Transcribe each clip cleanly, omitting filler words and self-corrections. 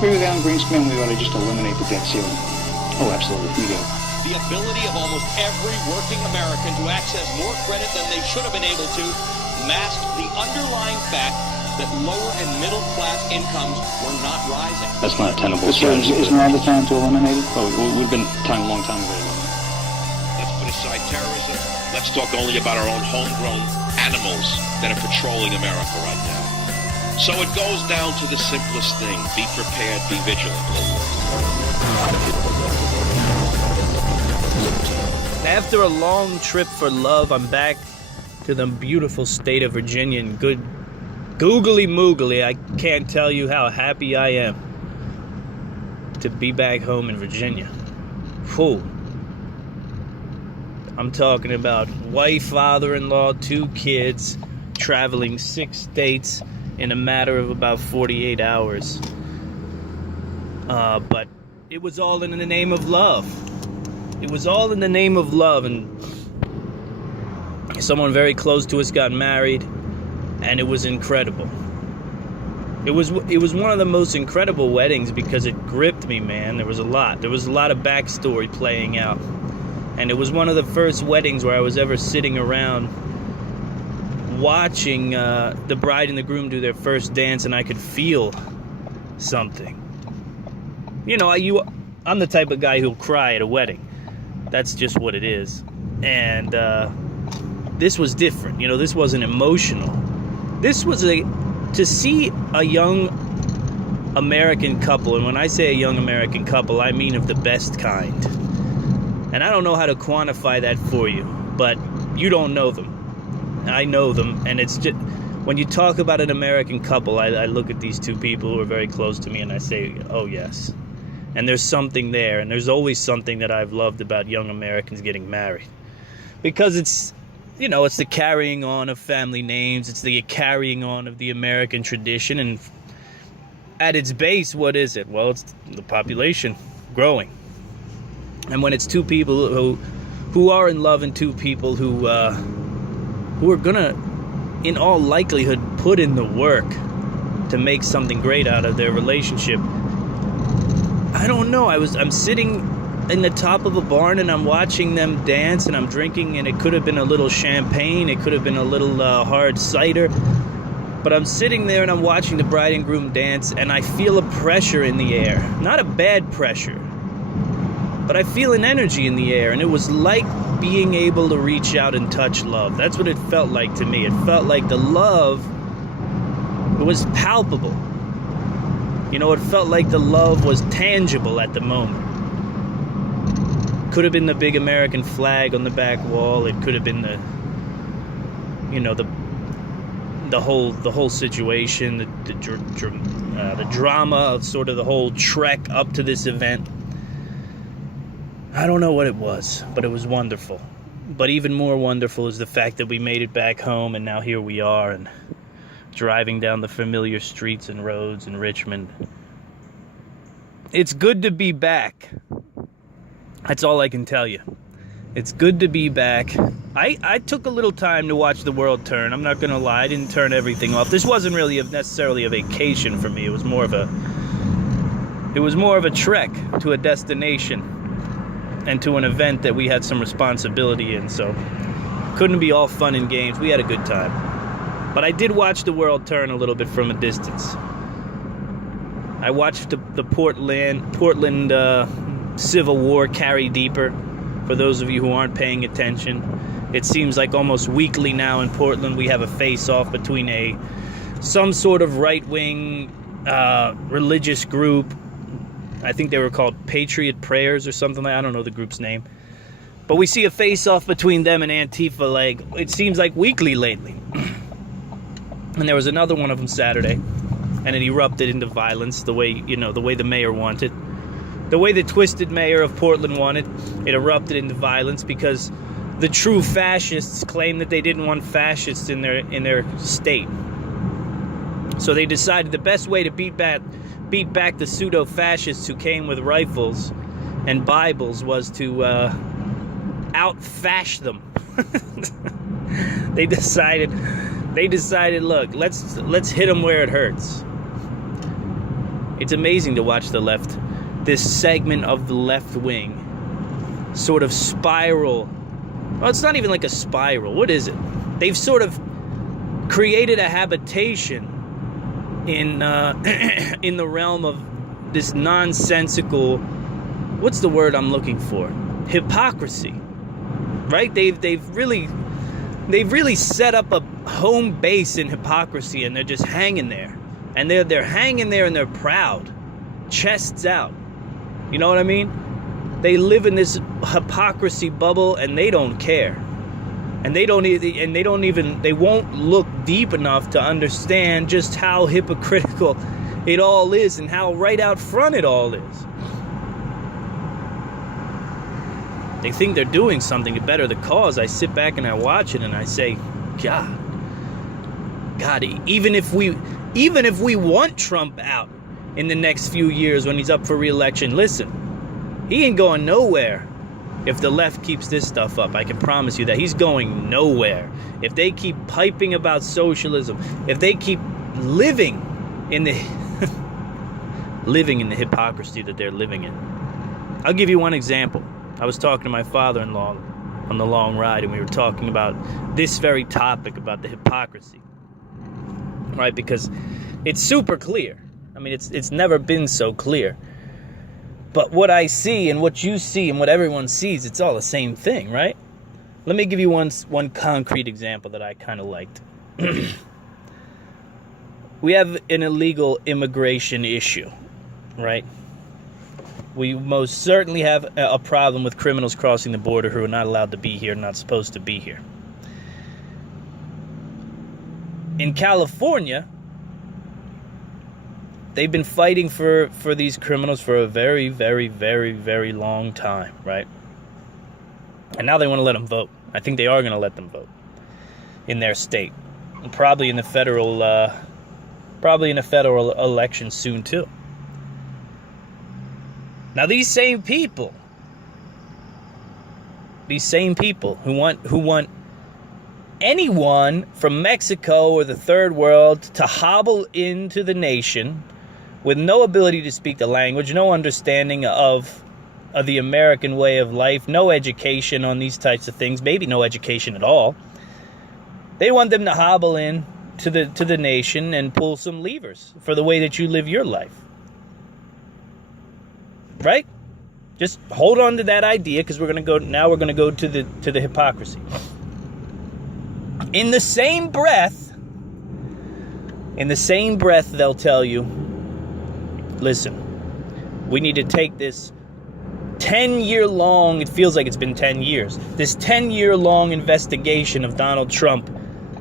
agree with Alan Greenspan. We ought to just eliminate the debt ceiling. Oh, absolutely. We do. The ability of almost every working American to access more credit than they should have been able to masked the underlying fact that lower and middle class incomes were not rising. That's not a tenable strategy. Isn't now the time to eliminate it? Oh, we've been a long time ago to eliminate it. Let's put aside terrorism. Let's talk only about our own homegrown animals that are patrolling America right now. So it goes down to the simplest thing. Be prepared, be vigilant. After a long trip for love, I'm back to the beautiful state of Virginia and good googly moogly. I can't tell you how happy I am to be back home in Virginia. Whew. I'm talking about wife, father-in-law, 2 kids, traveling 6 states in a matter of about 48 hours. But it was all in the name of love. It was all in the name of love, and someone very close to us got married, and it was incredible. It was one of the most incredible weddings because it gripped me, man. There was a lot of backstory playing out, and it was one of the first weddings where I was ever sitting around watching the bride and the groom do their first dance, and I could feel something. You know, I'm the type of guy who'll cry at a wedding. That's just what it is. And this was different. You know, this wasn't emotional. This was to see a young American couple, and when I say a young American couple, I mean of the best kind. And I don't know how to quantify that for you, but you don't know them. I know them, and it's just, when you talk about an American couple, I look at these 2 people who are very close to me, and I say, oh yes. And there's something there, and there's always something that I've loved about young Americans getting married. Because it's, you know, it's the carrying on of family names, it's the carrying on of the American tradition, and at its base, what is it? Well, it's the population growing. And when it's 2 people who are in love and 2 people who are gonna, in all likelihood, put in the work to make something great out of their relationship, I don't know. I'm sitting in the top of a barn and I'm watching them dance and I'm drinking, and it could have been a little champagne, it could have been a little hard cider, but I'm sitting there and I'm watching the bride and groom dance, and I feel a pressure in the air. Not a bad pressure, but I feel an energy in the air, and it was like being able to reach out and touch love. That's what it felt like to me. It felt like the love, it was palpable. You know, it felt like the love was tangible at the moment. Could have been the big American flag on the back wall. It could have been the, you know, the whole situation, the drama of sort of the whole trek up to this event. I don't know what it was, but it was wonderful. But even more wonderful is the fact that we made it back home, and now here we are, and driving down the familiar streets and roads in Richmond. It's good to be back. That's all I can tell you. It's good to be back. I took a little time to watch the world turn. I'm not going to lie. I didn't turn everything off. This wasn't really necessarily a vacation for me. It was more of a trek to a destination and to an event that we had some responsibility in. So couldn't be all fun and games. We had a good time. But I did watch the world turn a little bit from a distance. I watched the Portland Civil War carry deeper. For those of you who aren't paying attention, it seems like almost weekly now in Portland we have a face-off between some sort of right-wing religious group. I think they were called Patriot Prayers or something. I don't know the group's name. But we see a face-off between them and Antifa, like, it seems like weekly lately. And there was another one of them Saturday, and it erupted into violence the way the mayor wanted. The way the twisted mayor of Portland wanted, it erupted into violence because the true fascists claimed that they didn't want fascists in their state. So they decided the best way to beat back the pseudo-fascists who came with rifles and Bibles was to out-fash them. They decided, look, let's hit them where it hurts. It's amazing to watch the left, this segment of the left wing, sort of spiral. Well, it's not even like a spiral. What is it? They've sort of created a habitation in in the realm of this nonsensical, what's the word I'm looking for? Hypocrisy, right? They've really set up a home base in hypocrisy, and they're just hanging there, and they're hanging there, and they're proud, chests out. You know what I mean? They live in this hypocrisy bubble, and they don't care, and they won't look deep enough to understand just how hypocritical it all is, and how right out front it all is. They think they're doing something to better the cause. I sit back and I watch it and I say, God, even if we want Trump out in the next few years when he's up for re-election, listen, he ain't going nowhere if the left keeps this stuff up. I can promise you that. He's going nowhere. If they keep piping about socialism, if they keep living in the hypocrisy that they're living in. I'll give you one example. I was talking to my father-in-law on the long ride, and we were talking about this very topic, about the hypocrisy, right? Because it's super clear. I mean, it's never been so clear. But what I see and what you see and what everyone sees, it's all the same thing, right? Let me give you one concrete example that I kind of liked. We have an illegal immigration issue, right? We most certainly have a problem with criminals crossing the border who are not allowed to be here, not supposed to be here. In California, they've been fighting for these criminals for a very, very, very, very long time, right? And now they want to let them vote. I think they are going to let them vote in their state, and probably in a federal election soon too. Now these same people who want anyone from Mexico or the third world to hobble into the nation with no ability to speak the language, no understanding of the American way of life, no education on these types of things, maybe no education at all. They want them to hobble in to the nation and pull some levers for the way that you live your life. Right? Just hold on to that idea, because we're going to go to the hypocrisy. In the same breath, they'll tell you, listen, we need to take this 10-year-long, it feels like it's been 10 years, this 10-year-long investigation of Donald Trump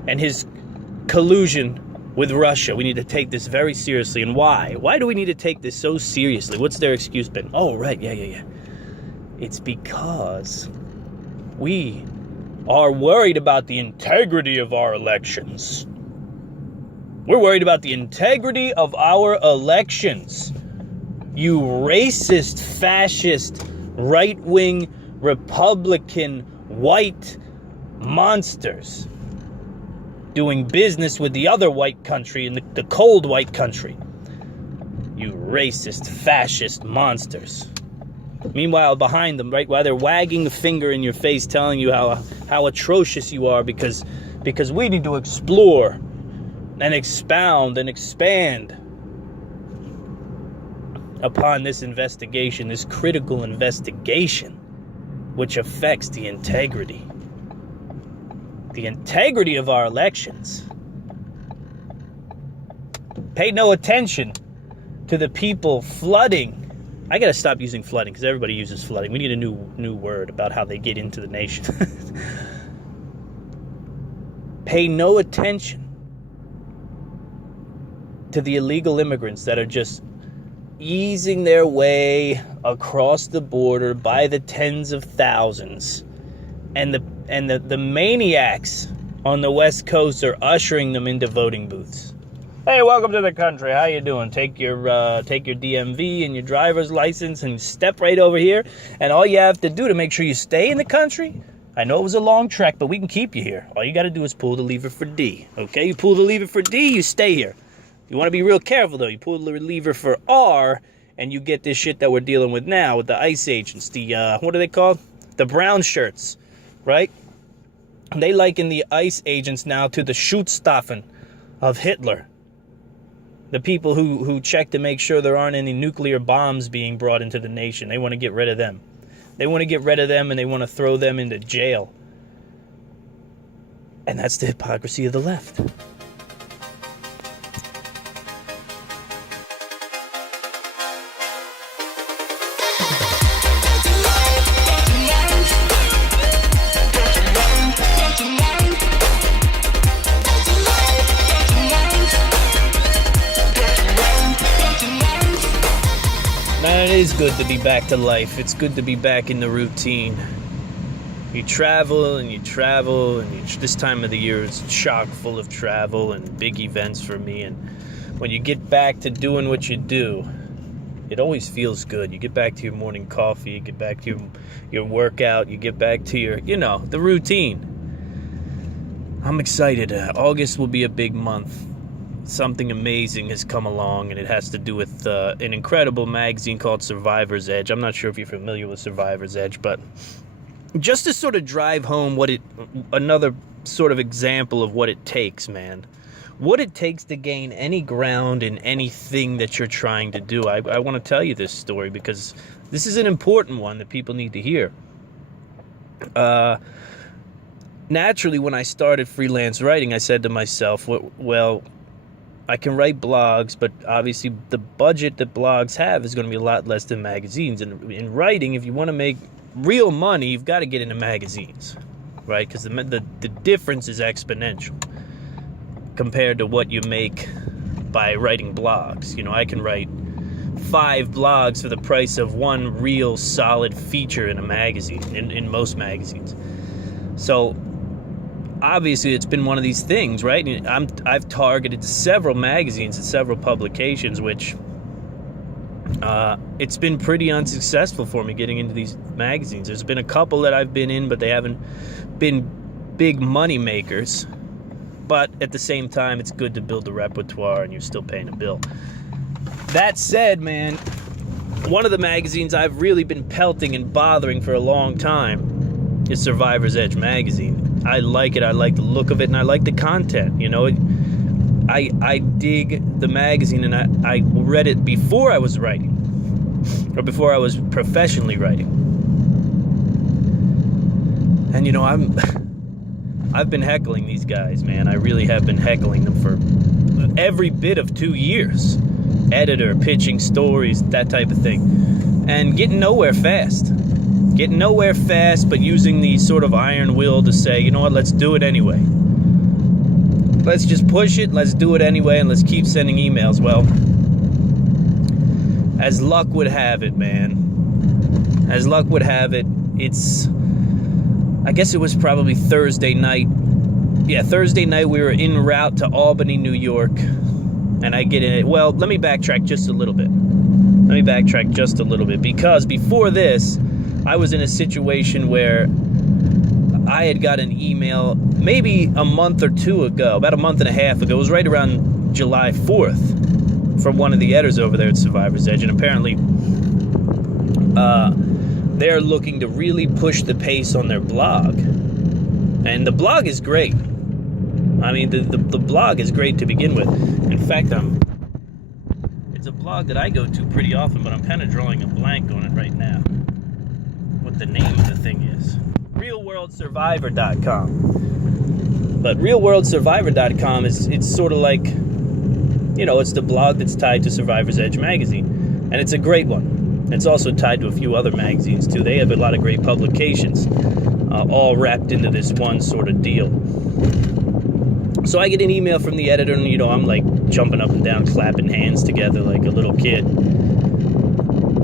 and his collusion with Russia. We need to take this very seriously. And why? Why do we need to take this so seriously? What's their excuse been? Oh, right, yeah. It's because we are worried about the integrity of our elections. We're worried about the integrity of our elections. You racist, fascist, right-wing, Republican, white monsters doing business with the other white country, in the cold white country. You racist, fascist monsters. Meanwhile, behind them, right, while they're wagging the finger in your face, telling you how atrocious you are because we need to explore and expound and expand upon this investigation, this critical investigation, which affects the integrity of our elections. Pay no attention to the people flooding. I gotta stop using flooding, because everybody uses flooding. We need a new word about how they get into the nation. Pay no attention to the illegal immigrants that are just easing their way across the border by the tens of thousands, and the maniacs on the West Coast are ushering them into voting booths. Hey, welcome to the country. How you doing? Take your DMV and your driver's license and step right over here. And all you have to do to make sure you stay in the country, I know it was a long trek, but we can keep you here. All you got to do is pull the lever for D. Okay, you pull the lever for D, you stay here. You want to be real careful, though. You pull the reliever for R, and you get this shit that we're dealing with now with the ICE agents. The, what are they called? The brown shirts, right? They liken the ICE agents now to the Schutzstaffen of Hitler. The people who check to make sure there aren't any nuclear bombs being brought into the nation. They want to get rid of them. They want to get rid of them, and they want to throw them into jail. And that's the hypocrisy of the left. Man, it is good to be back to life. It's good to be back in the routine. You travel and you travel, and this time of the year is chock full of travel and big events for me. And when you get back to doing what you do, it always feels good. You get back to your morning coffee, you get back to your workout, you get back to your, the routine. I'm excited. August will be a big month. Something amazing has come along, and it has to do with an incredible magazine called Survivor's Edge. I'm not sure if you're familiar with Survivor's Edge, but just to sort of drive home another sort of example of what it takes, man. What it takes to gain any ground in anything that you're trying to do. I want to tell you this story because this is an important one that people need to hear. Naturally, when I started freelance writing, I said to myself, well, I can write blogs, but obviously the budget that blogs have is going to be a lot less than magazines. And in writing, if you want to make real money, you've got to get into magazines, right? Because the difference is exponential compared to what you make by writing blogs. I can write 5 blogs for the price of one real solid feature in a magazine, in most magazines. So obviously it's been one of these things, right? And I've targeted several magazines and several publications, which it's been pretty unsuccessful for me getting into these magazines. There's been a couple that I've been in, but they haven't been big money makers. But at the same time, it's good to build a repertoire and you're still paying a bill. That said, man, one of the magazines I've really been pelting and bothering for a long time is Survivor's Edge magazine. I like it. I like the look of it, and I like the content. I dig the magazine, and I read it before I was writing, or before I was professionally writing. And I've been heckling these guys, man. I really have been heckling them for every bit of 2 years. Editor, pitching stories, that type of thing, and getting nowhere fast. But using the sort of iron will to say, you know what, let's do it anyway. Let's just push it, let's do it anyway, and let's keep sending emails. Well, as luck would have it, man. As luck would have it, I guess it was probably Thursday night. Yeah, Thursday night we were en route to Albany, New York. And I get in it. Well, let me backtrack just a little bit. Because before this, I was in a situation where I had got an email maybe a month or two ago, about a month and a half ago. It was right around July 4th from one of the editors over there at Survivor's Edge. And apparently they're looking to really push the pace on their blog. And the blog is great. I mean, the blog is great to begin with. In fact, it's a blog that I go to pretty often, but I'm kind of drawing a blank on it right now. What the name of the thing is. RealWorldSurvivor.com. But RealWorldSurvivor.com it's sort of like, it's the blog that's tied to Survivor's Edge magazine. And it's a great one. It's also tied to a few other magazines, too. They have a lot of great publications, all wrapped into this one sort of deal. So I get an email from the editor, and, I'm like jumping up and down, clapping hands together like a little kid.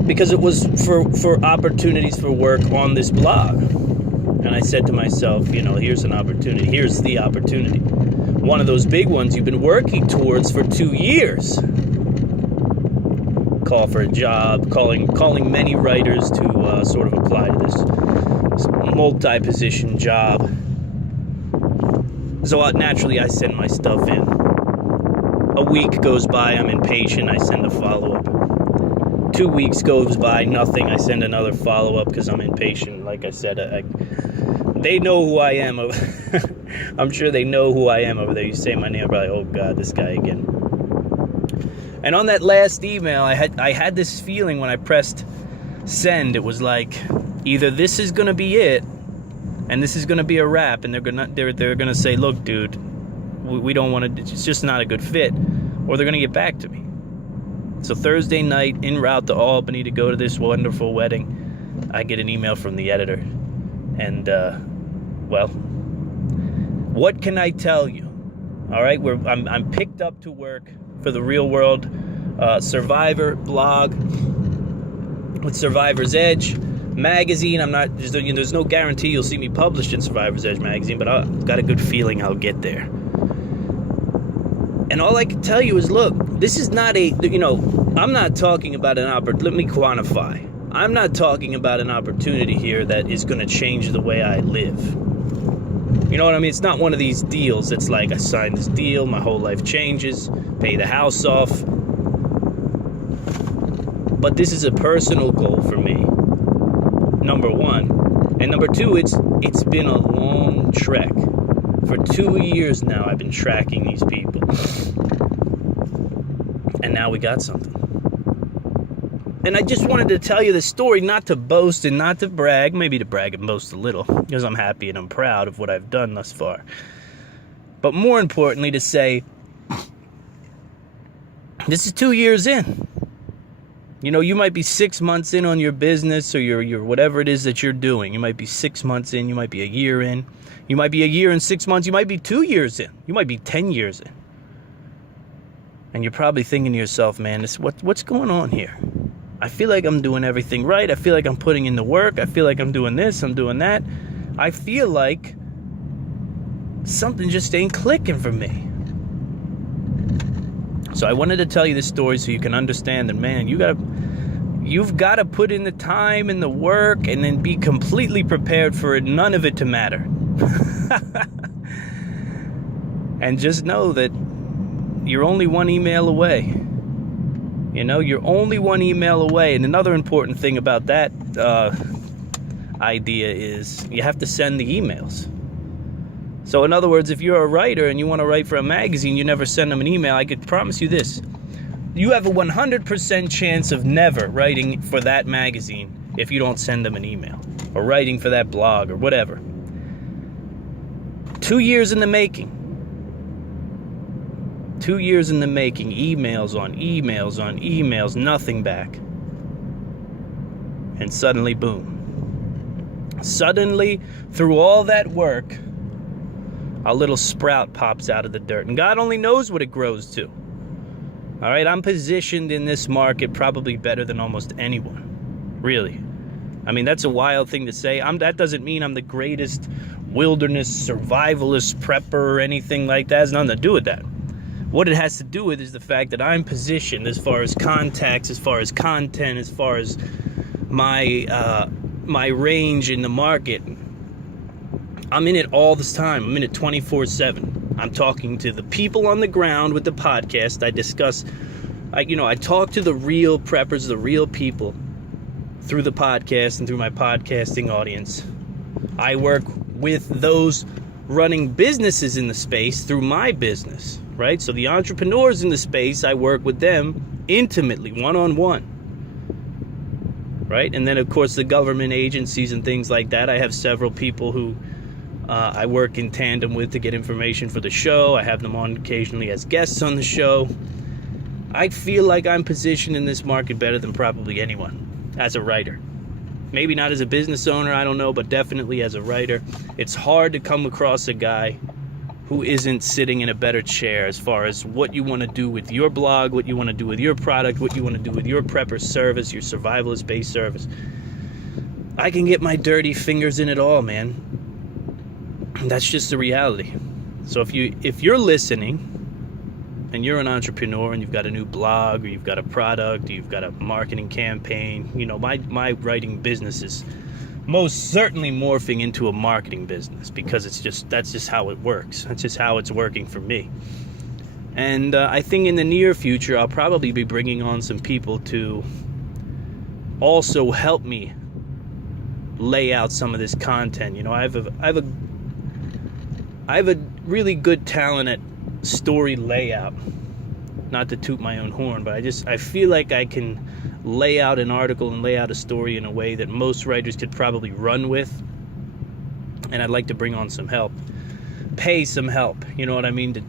Because it was for opportunities for work on this blog. And I said to myself, here's an opportunity. Here's the opportunity. One of those big ones you've been working towards for 2 years. Call for a job, calling many writers to sort of apply to this multi-position job. So naturally I send my stuff in. A week goes by, I'm impatient, I send a follow-up. 2 weeks goes by, nothing, I send another follow-up because I'm impatient. Like I said, they know who I am. I'm sure they know who I am over there. You say my name, I'm probably, oh God, this guy again. And on that last email, I had this feeling when I pressed send. It was like, either this is gonna be it, and this is gonna be a wrap, and they're gonna say, look, dude, we don't want to. It's just not a good fit, or they're gonna get back to me. So Thursday night, en route to Albany to go to this wonderful wedding, I get an email from the editor, and well, what can I tell you? All right, I'm picked up to work for the Real World Survivor blog with Survivor's Edge magazine. There's no guarantee you'll see me published in Survivor's Edge magazine, but I've got a good feeling I'll get there. And all I can tell you is, look, this is not I'm not talking about an opportunity. Let me quantify. I'm not talking about an opportunity here that is going to change the way I live. You know what I mean? It's not one of these deals that's like, I signed this deal, my whole life changes, pay the house off. But this is a personal goal for me, number one. And number two, it's been a long trek. For 2 years now, I've been tracking these people. And now we got something. And I just wanted to tell you the story, not to boast and not to brag, maybe to brag and boast a little, because I'm happy and I'm proud of what I've done thus far. But more importantly, to say, this is 2 years in. You know, you might be 6 months in on your business or your whatever it is that you're doing. You might be 6 months in, you might be a year in. You might be a year and 6 months, you might be 2 years in. You might be 10 years in. And you're probably thinking to yourself, man, what's going on here? I feel like I'm doing everything right. I feel like I'm putting in the work. I feel like I'm doing this, I'm doing that. I feel like something just ain't clicking for me. So I wanted to tell you this story so you can understand that, man, you've got to put in the time and the work and then be completely prepared for none of it to matter. And just know that you're only one email away. You know, you're only one email away. And another important thing about that idea is you have to send the emails. So in other words, if you're a writer and you want to write for a magazine, you never send them an email. I could promise you this. You have a 100% chance of never writing for that magazine if you don't send them an email. Or writing for that blog or whatever. 2 years in the making. 2 years in the making. Emails on emails on emails. Nothing back. And suddenly, boom. Suddenly, through all that work, a little sprout pops out of the dirt. And God only knows what it grows to. All right, I'm positioned in this market probably better than almost anyone. Really. I mean, that's a wild thing to say. That doesn't mean I'm the greatest wilderness survivalist prepper or anything like that. It has nothing to do with that. What it has to do with is the fact that I'm positioned as far as contacts, as far as content, as far as my range in the market. I'm in it all this time. I'm in it 24/7. I'm talking to the people on the ground with the podcast. I talk to the real preppers, the real people through the podcast and through my podcasting audience. I work with those running businesses in the space through my business, right? So the entrepreneurs in the space, I work with them intimately, one-on-one, right? And then, of course, the government agencies and things like that. I have several people who I work in tandem with to get information for the show. I have them on occasionally as guests on the show. I feel like I'm positioned in this market better than probably anyone as a writer. Maybe not as a business owner, I don't know, but definitely as a writer. It's hard to come across a guy who isn't sitting in a better chair as far as what you want to do with your blog, what you want to do with your product, what you want to do with your prepper service, your survivalist-based service. I can get my dirty fingers in it all, man. That's just the reality. So if you're listening and you're an entrepreneur and you've got a new blog or you've got a product or you've got a marketing campaign, you know, my writing business is most certainly morphing into a marketing business because that's just how it works. That's just how it's working for me. And I think in the near future, I'll probably be bringing on some people to also help me lay out some of this content. You know, I have a really good talent at story layout. Not to toot my own horn, but I feel like I can lay out an article and lay out a story in a way that most writers could probably run with. And I'd like to bring on some help, pay some help, you know what I mean, to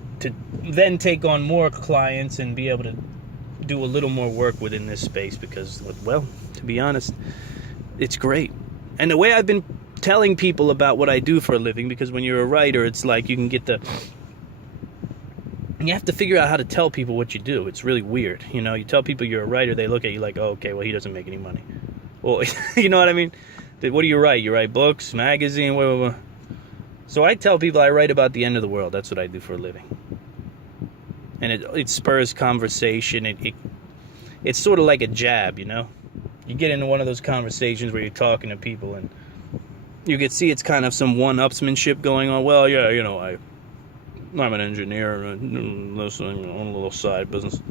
then take on more clients and be able to do a little more work within this space, because, well, to be honest, it's great. And the way I've been telling people about what I do for a living, because when you're a writer, it's like you have to figure out how to tell people what you do. It's really weird. You know, you tell people you're a writer, they look at you like, oh, okay, well, he doesn't make any money. Well, you know what I mean? What do you write? You write books, magazine, whatever. So I tell people I write about the end of the world. That's what I do for a living. And it spurs conversation. It's sort of like a jab, you know? You get into one of those conversations where you're talking to people and you can see it's kind of some one-upsmanship going on. Well, yeah, you know, I'm an engineer, listen, on a little side business.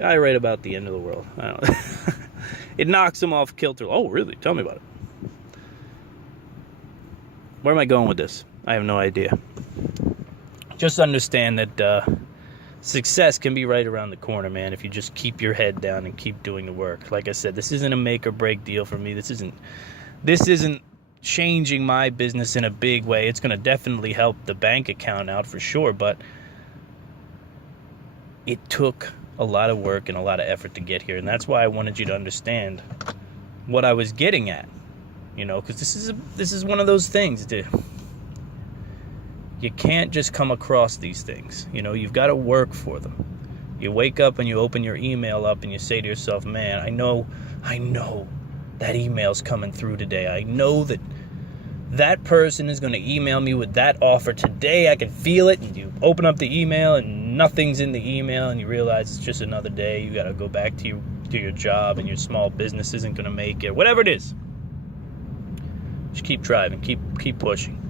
I write about the end of the world. I don't It knocks them off kilter. Oh, really? Tell me about it. Where am I going with this? I have no idea. Just understand that success can be right around the corner, man, if you just keep your head down and keep doing the work. Like I said, this isn't a make or break deal for me. This isn't changing my business in a big way. It's going to definitely help the bank account out for sure, but it took a lot of work and a lot of effort to get here, and that's why I wanted you to understand what I was getting at, you know, because this is one of those things, dude. You can't just come across these things, you know. You've got to work for them. You wake up and you open your email up and you say to yourself, man, I know that email's coming through today. I know that person is going to email me with that offer today. I can feel it. And you open up the email and nothing's in the email, and you realize it's just another day. You got to go back to your job, and your small business isn't going to make it. Whatever it is, just keep driving. Keep pushing.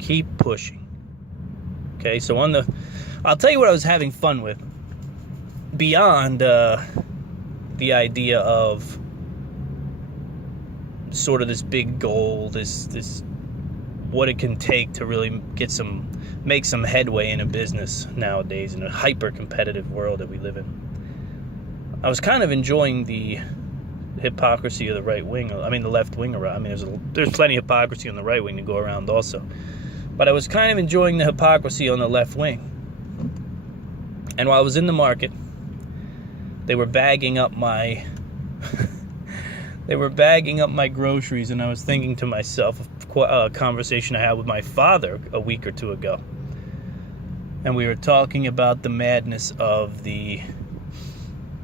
Keep pushing. Okay, so I'll tell you what I was having fun with beyond the idea of sort of this big goal, this what it can take to really make some headway in a business nowadays in a hyper competitive world that we live in. I was kind of enjoying the hypocrisy of the right wing. I mean, the left wing around. I mean, there's plenty of hypocrisy on the right wing to go around also, but I was kind of enjoying the hypocrisy on the left wing. And while I was in the market, they were bagging up my groceries, and I was thinking to myself a conversation I had with my father a week or two ago. And we were talking about the madness of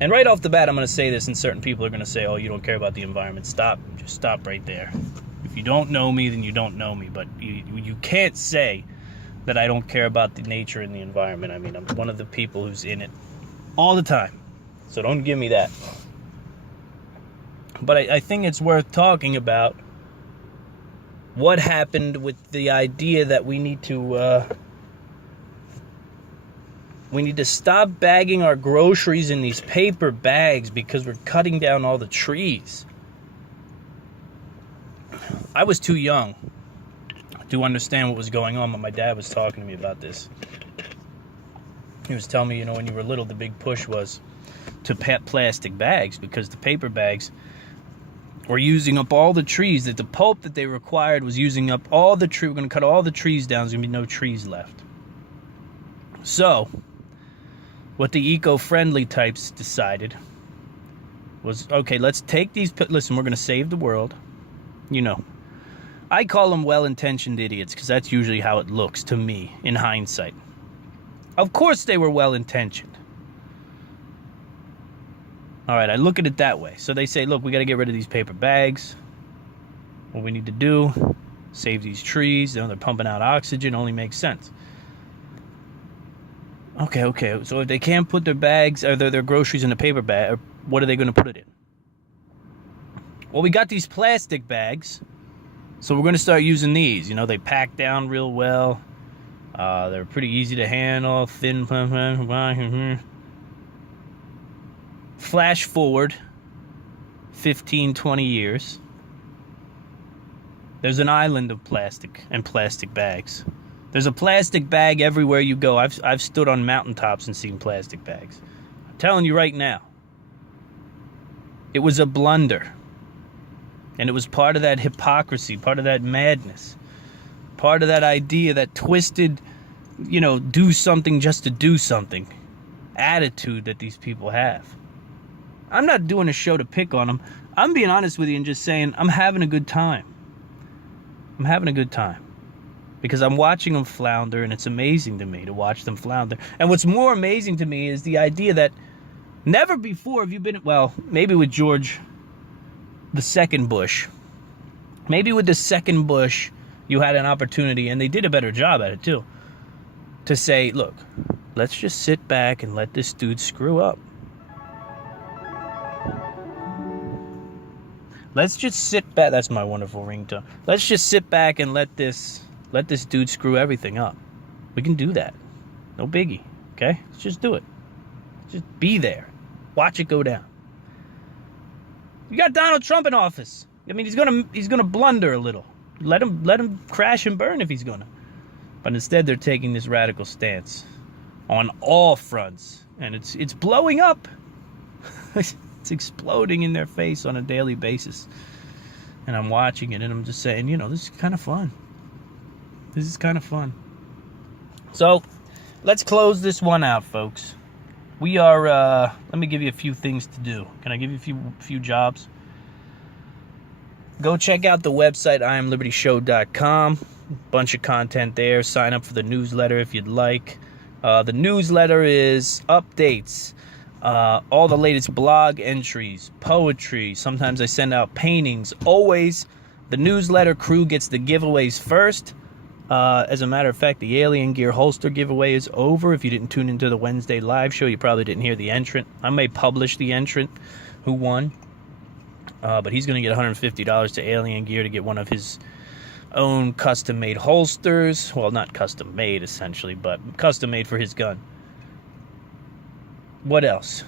and right off the bat, I'm going to say this, and certain people are going to say, oh, you don't care about the environment. Just stop right there. If you don't know me, then you don't know me. But you can't say that I don't care about the nature and the environment. I mean, I'm one of the people who's in it all the time. So don't give me that. But I think it's worth talking about what happened with the idea that we need to stop bagging our groceries in these paper bags because we're cutting down all the trees. I was too young to understand what was going on, but my dad was talking to me about this. He was telling me, you know, when you were little, the big push was to plastic bags because the paper bags were using up all the trees, that the pulp that they required was using up all the tree. We're going to cut all the trees down. There's going to be no trees left. So what the eco-friendly types decided was, okay, let's take these, listen, we're going to save the world. You know, I call them well-intentioned idiots because that's usually how it looks to me in hindsight. Of course they were well-intentioned. All right, I look at it that way. So they say, look, we got to get rid of these paper bags. What we need to do, save these trees. You know, they're pumping out oxygen, only makes sense. Okay. So if they can't put their bags or their groceries in a paper bag, what are they going to put it in? Well, we got these plastic bags, so we're going to start using these. You know, they pack down real well. They're pretty easy to handle, thin. Flash forward 15, 20 years. There's an island of plastic and plastic bags. There's a plastic bag everywhere you go. I've stood on mountaintops and seen plastic bags. I'm telling you right now, it was a blunder. And it was part of that hypocrisy, part of that madness, part of that idea, that twisted, do something just to do something attitude that these people have. I'm not doing a show to pick on them. I'm being honest with you and just saying I'm having a good time. I'm having a good time. Because I'm watching them flounder, and it's amazing to me to watch them flounder. And what's more amazing to me is the idea that never before have you been, well, maybe with George the second Bush. Maybe with the second Bush, you had an opportunity, and they did a better job at it too, to say, look, let's just sit back and let this dude screw up. Let's just sit back. That's my wonderful ringtone. Let's just sit back and let this dude screw everything up. We can do that. No biggie. Okay? Let's just do it. Just be there. Watch it go down. You got Donald Trump in office. I mean, he's gonna blunder a little. Let him crash and burn if he's gonna. But instead, they're taking this radical stance on all fronts, and it's blowing up. It's exploding in their face on a daily basis. And I'm watching it, and I'm just saying, this is kind of fun. This is kind of fun. So, let's close this one out, folks. We are, let me give you a few things to do. Can I give you a few jobs? Go check out the website, IamLibertyShow.com. Bunch of content there. Sign up for the newsletter if you'd like. The newsletter is updates. All the latest blog entries, poetry. Sometimes I send out paintings. Always, the newsletter crew gets the giveaways first. As a matter of fact, the Alien Gear holster giveaway is over. If you didn't tune into the Wednesday live show, you probably didn't hear the entrant. I may publish the entrant who won. But he's going to get $150 to Alien Gear to get one of his own custom-made holsters. Well, not custom-made, essentially, but custom-made for his gun. What else?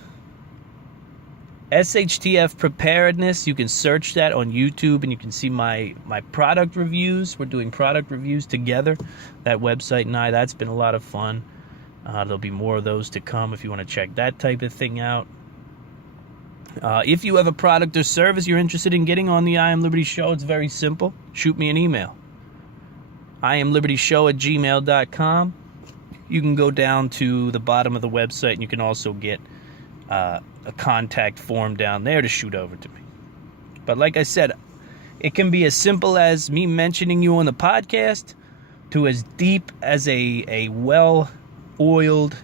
SHTF Preparedness. You can search that on YouTube, and you can see my product reviews. We're doing product reviews together. That website and that's been a lot of fun. There'll be more of those to come if you want to check that type of thing out. If you have a product or service you're interested in getting on the I Am Liberty Show, it's very simple. Shoot me an email. IamLibertyShow@gmail.com. You can go down to the bottom of the website, and you can also get a contact form down there to shoot over to me. But like I said, it can be as simple as me mentioning you on the podcast to as deep as a well-oiled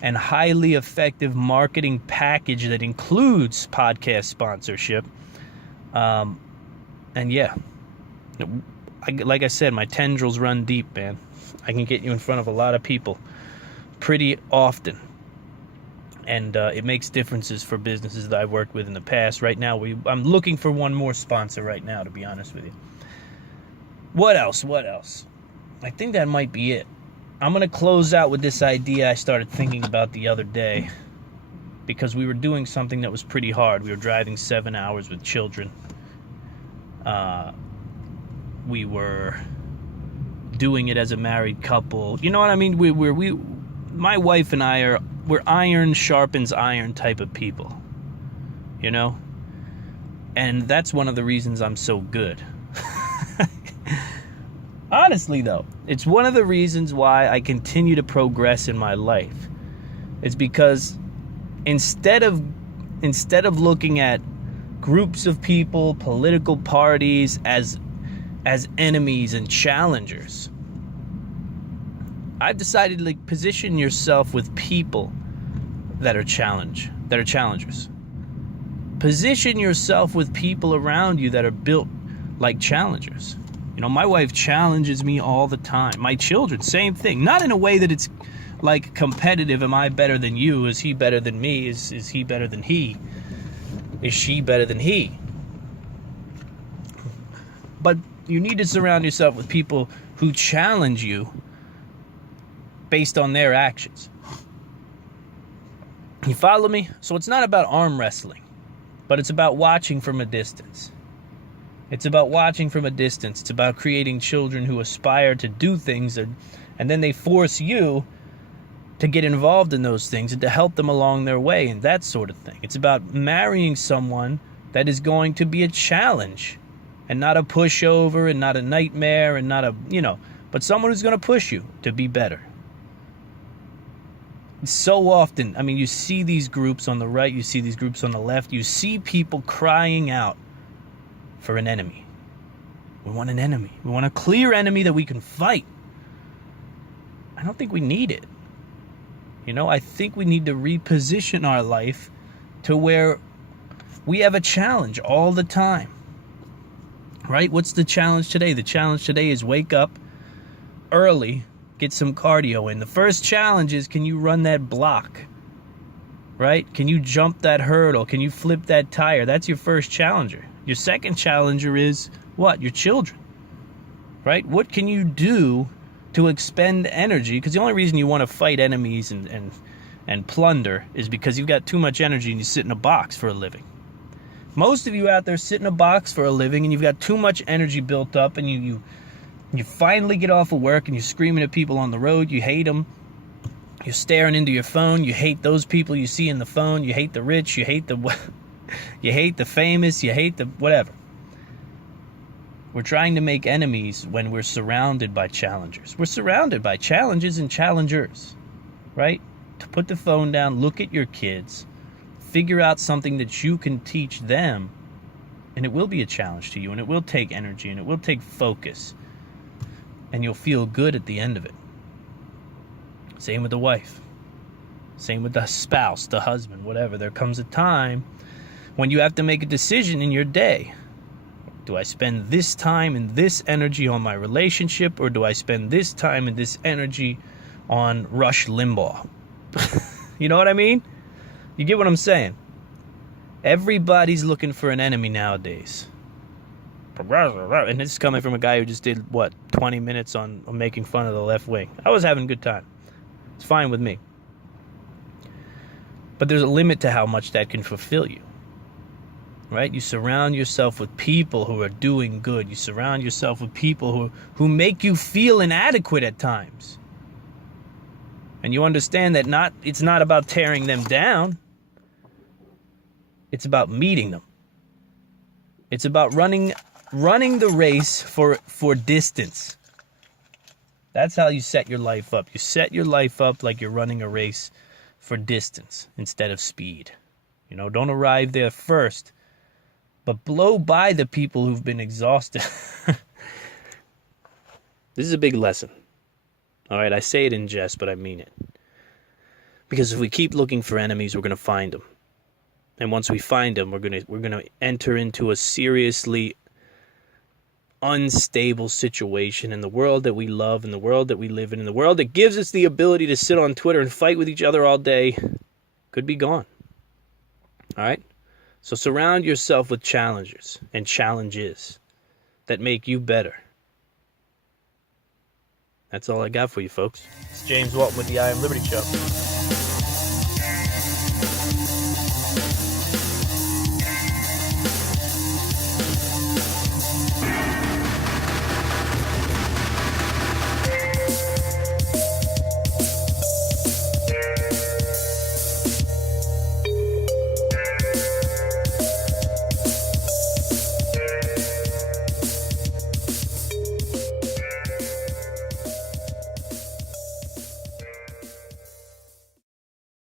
and highly effective marketing package that includes podcast sponsorship. And yeah, like I said, my tendrils run deep, man. I can get you in front of a lot of people pretty often. And it makes differences for businesses that I've worked with in the past. Right now, I'm looking for one more sponsor right now, to be honest with you. What else? I think that might be it. I'm going to close out with this idea I started thinking about the other day. Because we were doing something that was pretty hard. We were driving 7 hours with children. We were doing it as a married couple. You know what I mean? My wife and I we're iron sharpens iron type of people. And that's one of the reasons I'm so good. Honestly, though, it's one of the reasons why I continue to progress in my life. It's because instead of looking at groups of people, political parties as enemies and challengers, I've decided to position yourself with people that are challengers. Position yourself with people around you that are built like challengers. My wife challenges me all the time. My children, same thing. Not in a way that it's like competitive. Am I better than you? Is he better than me? Is he better than he? Is she better than he? But you need to surround yourself with people who challenge you based on their actions. You follow me? So it's not about arm wrestling, but it's about watching from a distance. It's about watching from a distance. It's about creating children who aspire to do things, and then they force you to get involved in those things and to help them along their way and that sort of thing. It's about marrying someone that is going to be a challenge and not a pushover and not a nightmare and not a, but someone who's going to push you to be better. So often, I mean, you see these groups on the right, you see these groups on the left, you see people crying out for an enemy. We want an enemy. We want a clear enemy that we can fight. I don't think we need it. I think we need to reposition our life to where we have a challenge all the time. Right? What's the challenge today? The challenge today is wake up early, get some cardio in. The first challenge is, can you run that block? Right? Can you jump that hurdle? Can you flip that tire? That's your first challenger. Your second challenger is what? Your children. Right? What can you do to expend energy? Because the only reason you want to fight enemies and plunder is because you've got too much energy and you sit in a box for a living. Most of you out there sit in a box for a living and you've got too much energy built up, and you finally get off of work and you're screaming at people on the road. You hate them. You're staring into your phone. You hate those people you see in the phone. You hate the rich. You hate the famous. You hate the whatever. We're trying to make enemies when we're surrounded by challengers. We're surrounded by challenges and challengers, right? To put the phone down, look at your kids, figure out something that you can teach them, and it will be a challenge to you, and it will take energy, and it will take focus, and you'll feel good at the end of it. Same with the wife. Same with the spouse, the husband, whatever. There comes a time when you have to make a decision in your day. Do I spend this time and this energy on my relationship, or do I spend this time and this energy on Rush Limbaugh? You know what I mean? You get what I'm saying? Everybody's looking for an enemy nowadays. And this is coming from a guy who just did, 20 minutes on making fun of the left wing. I was having a good time. It's fine with me. But there's a limit to how much that can fulfill you. Right? You surround yourself with people who are doing good. You surround yourself with people who make you feel inadequate at times. And you understand that it's not about tearing them down. It's about meeting them. It's about running the race for distance. That's how you set your life up. You set your life up like you're running a race for distance instead of speed. Don't arrive there first, but blow by the people who've been exhausted. This is a big lesson. All right, I say it in jest, but I mean it. Because if we keep looking for enemies, we're going to find them. And once we find them, we're going to enter into a seriously unstable situation in the world that we love, in the world that we live in the world that gives us the ability to sit on Twitter and fight with each other all day, could be gone. All right? So surround yourself with challengers and challenges that make you better. That's all I got for you, folks. It's James Walton with the I Am Liberty Show.